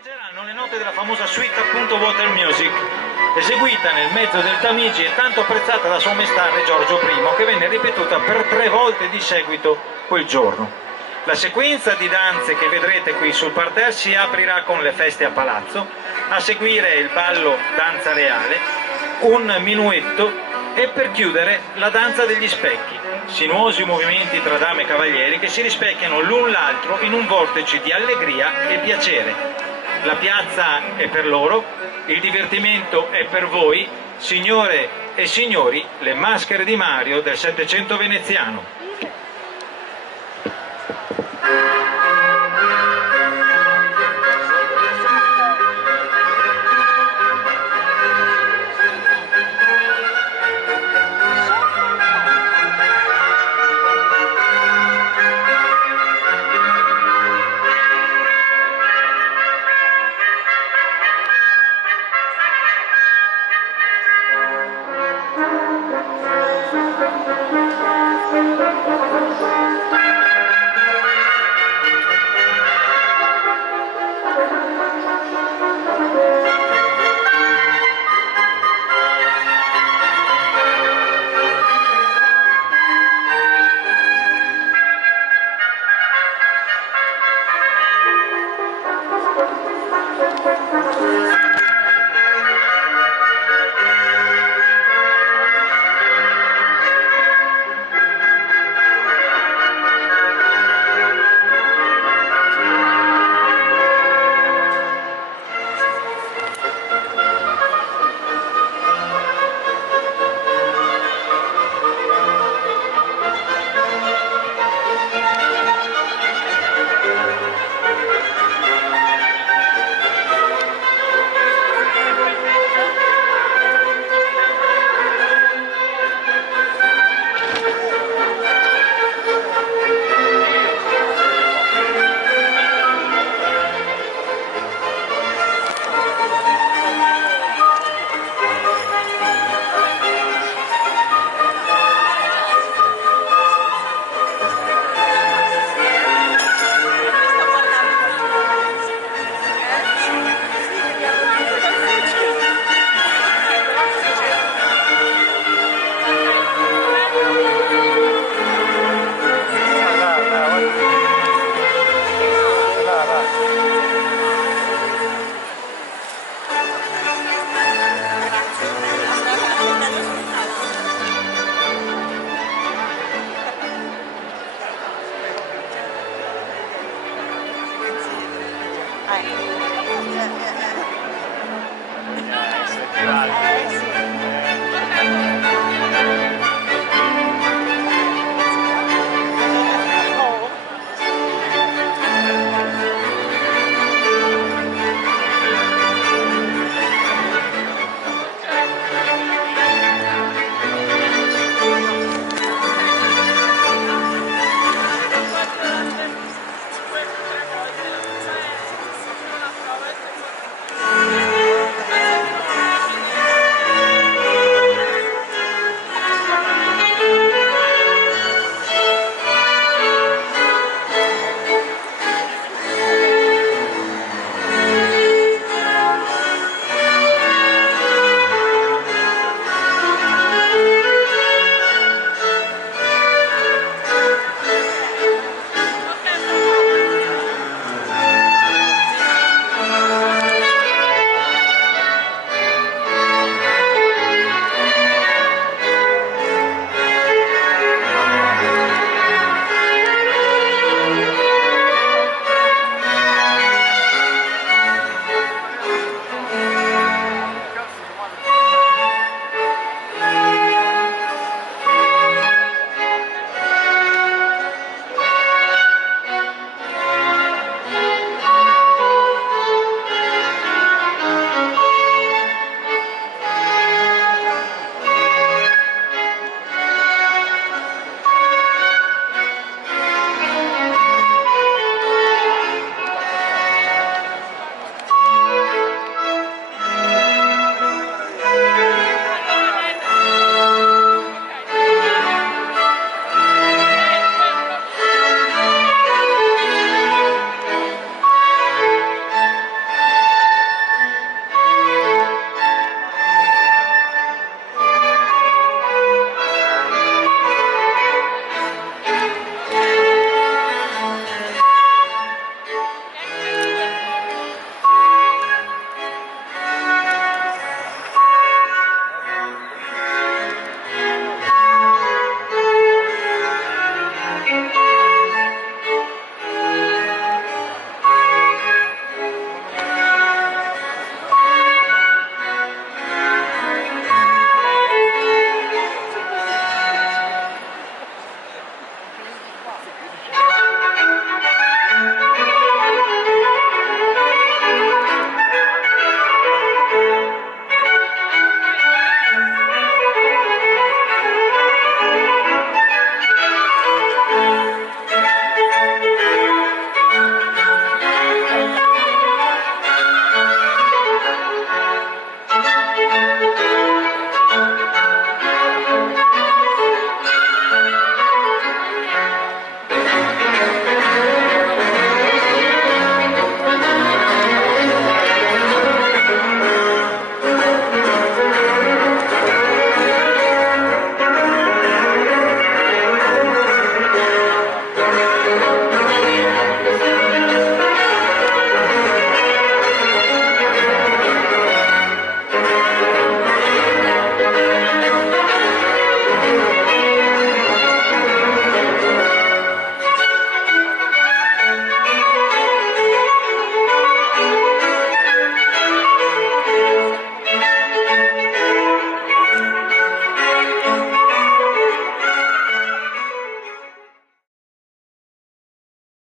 Echeggeranno le note della famosa suite appunto Water Music, eseguita nel mezzo del Tamigi e tanto apprezzata da suo maestà Giorgio I, che venne ripetuta per 3 volte di seguito quel giorno. La sequenza di danze che vedrete qui sul parterre si aprirà con le feste a palazzo, a seguire il ballo danza reale, un minuetto e per chiudere la danza degli specchi, sinuosi movimenti tra dame e cavalieri che si rispecchiano l'un l'altro in un vortice di allegria e piacere. La piazza è per loro, il divertimento è per voi, signore e signori, le maschere di Mario del Settecento veneziano.